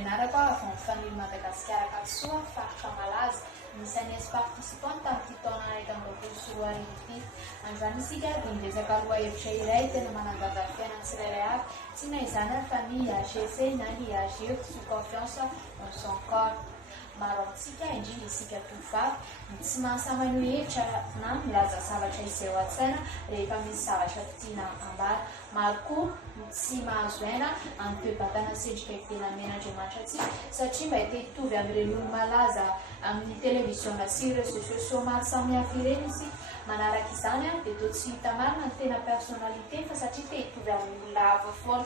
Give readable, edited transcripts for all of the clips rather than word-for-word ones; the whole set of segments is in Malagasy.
Andrenaraka avy amin'ny famille Madagasikara Kapisoa faritra malaza misy anisy participante tamin'ity taona raika amby roapolo sy roa arivo ity. Androany isika dia miresaka lohahevitra iray tena manandanja ny fiainan'ny tsirairay avy, tsy na izany ary fa ny AGC na ny AGE sous confiance en son corps. Maro amintsika indrindra isika tovovavy tsy mahasamany hevitra na milaza zavatra izay ao an-tsaina rehefa misy zavatra tiana ambara. Maro koa tsy mahazo aina amin'ny toe-batana sendrika ivelan'Andriamanitra antsika satria mba hita hitovy amin'ireny olo malaza amin'ny televiziona sy réseaux sociaux maro samihafa ireny izy. Manaraka izany dia toa tsy hita marina ny tena personnalité fa satria te hitovy amin'ny olona hafa foana.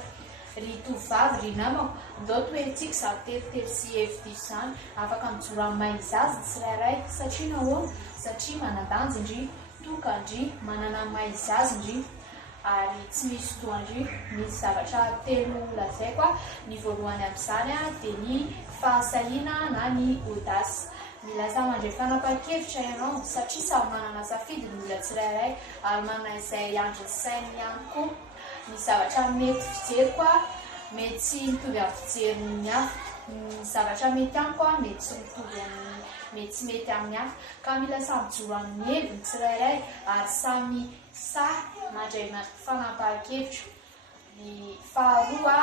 Ry tovovavy ry namako, ndao toentsika za teritely sy hevi-diso izany afaka mijoro amin'ny maha-izazy ny tsirairay satria nahoana? Satria manan-danja indri, toka indri, manana maha-izazy indri ary tsy misy fotoana indri. Misy zavatra telo lazaiko a. Ny voalohany amin'izany dia ny fahasahiana na ny audace. Milaza mandray fanapahan-kevitra ianao satria samy manana safidy ny olona tsirairay ary manana izay andriny sainy ihany koa. Ny zavatra mety fijeriko a mety tsy mitovy amin'ny fijerin'ny hafa, ny zavatra mety amiko a mety tsy mitovy amin'ny mety tsy mety amin'ny hafa, ka mila samy mijoro amin'ny heviny tsirairay ary samy sahy mandray fanapahan-kevitra. Ny faharoa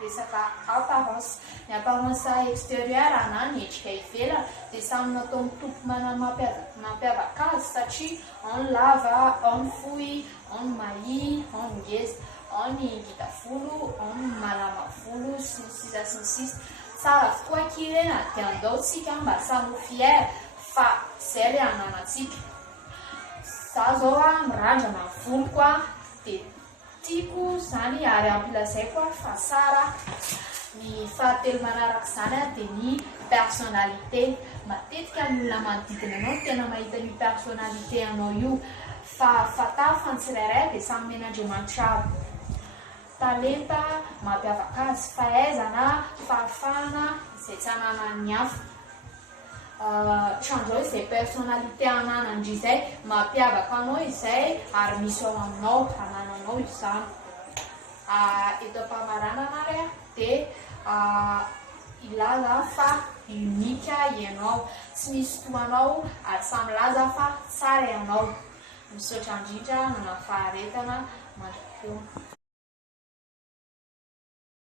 resaka apparence. Ny apparence extérieure na ny endrika ivelany dia samy natao mitombo manana mampiavaka azy satria ao ny lava, ao ny fohy, ao ny mahia, ao ny ngeza, ao ny ngita volo, ao ny malama volo sy ny sisa sy ny sisa. Tsara avokoa ireny dia andaontsika mba samy ho fier fa izay ilay ananantsika. Za zao mirandrana ny voloko dia tiako izany ary ampilazaiko fa tsara. Ny fahatelo manaraka izany dia ny personnalité. Matetika ny olona manodidina anao tena mahita ny personnalité anao io fa fatafa fa ny tsirairay dia samy men'Andriamanitra talenta mampiavaka azy, fahaizana, fahafahana izay tsy ananan'ny hafa. Hatran'izao izay personnalité ananany izay mampiavaka anao izay ary misy ao aminao, anananao izany. Eto am-pamaranana ary dia ilaza fa unika ianao, tsy misy toanao ary samy laza fa tsara ianao. Misaotra indrindra, manana faharetana, mandram-potoana.